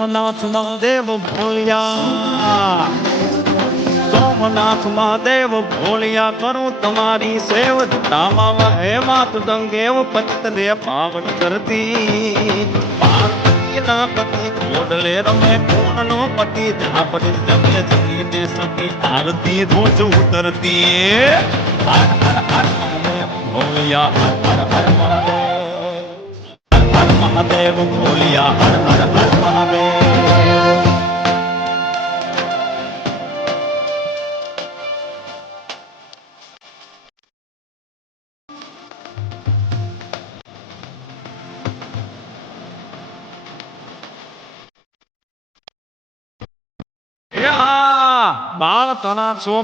સોમનાથ મહાદેવ ભોળિયા, સોમનાથ મહાદેવ ભોળિયા કરું તમારી સેવ ધામા હે માત દંગેવ પચતરે પાવન કરતી ના પતિ મોડલે રમે પૂર્ણનો પતિ ઝાપડી જમે જમીને સતી આરતી ધોજ ઉતરતી હર હર હર મહાદેવ ભોળિયા હર હર હર મહાદેવ ભોળિયા હર હર હર મહાદેવ. બાળ તણા છો